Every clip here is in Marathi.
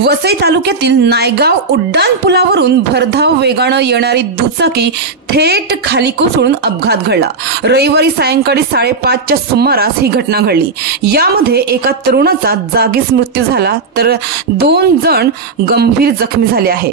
वसई तालुक्यातील नायगाव उड्डाण पुलावरून भरधाव वेगानं येणारी दुचाकी थेट खाली कोसळून अपघात घडला। रविवारी सायंकाळी 5:30च्या सुमारास ही घटना घडली। यामध्ये एका तरुणाचा जागीच मृत्यू झाला तर 2 जण गंभीर जखमी झाले आहे।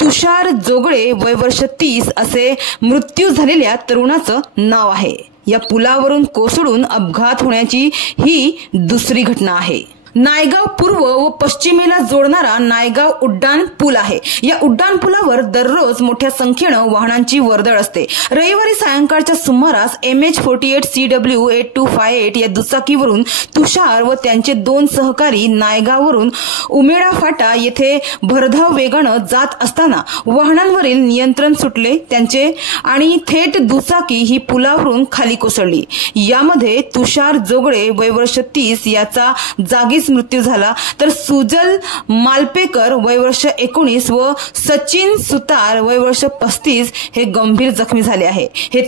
तुषार जोगळे वय वर्ष 30 असे मृत्यू झालेल्या तरुणाचं नाव आहे। या पुलावरून कोसळून अपघात होण्याची ही दुसरी घटना आहे। नायगाव पूर्व व पश्चिमेला जोडणारा नायगाव उड्डाण पूल आहे। या उड्डाण पुलावर दररोज मोठ्या संख्येनं वाहनांची वर्दळ असते। रविवारी सायंकाळच्या सुमारास MH48CW8258 या दुचाकीवरून तुषार व त्यांचे 2 सहकारी नायगाववरून उमेडा फाटा येथे भरधाव वेगानं जात असताना वाहनांवरील नियंत्रण सुटले त्यांचे आणि थेट दुचाकी ही पुलावरून खाली कोसळली। यामध्ये तुषार जोगळे वय वर्ष 30 याचा जागीच मृत्यू झाला तर सुजल मालपेकर वय वर्ष 19 व सचिन सुतार वय वर्ष 35 हे गंभीर जखमी झाले आहे। हे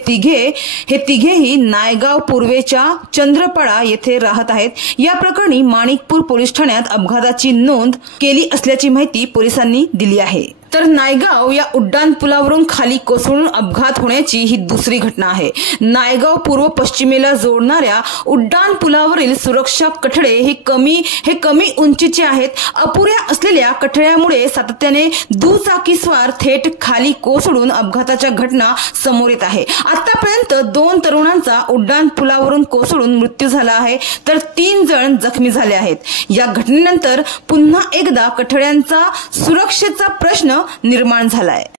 तिघेही नायगाव पूर्वेच्या चंद्रपाडा येथे राहत आहेत। या प्रकरणी माणिकपूर पोलीस ठाण्यात अपघाताची नोंद केली असल्याची माहिती पोलिसांनी दिली आहे। तर नायगाव या उड्डाण पुलावरून खाली कोसळून अपघात होण्याची ही दुसरी घटना आहे। नायगाव पूर्व पश्चिमेला जोडणाऱ्या उड्डाण पुलावरील सुरक्षा कठडे हे कमी उंचीचे आहेत। अपुऱ्या असलेल्या कठड्यामुळे सातत्याने दुचाकीस्वार थेट खाली कोसळून अपघाताच्या घटना समोर येत आहे। आतापर्यंत 2 तरुणांचा उड्डाण पुलावरून कोसळून मृत्यू झाला आहे तर 3 जण जखमी झाले आहेत। या घटनेनंतर पुन्हा एकदा कठड्यांचा सुरक्षेचा प्रश्न निर्माण झालाय।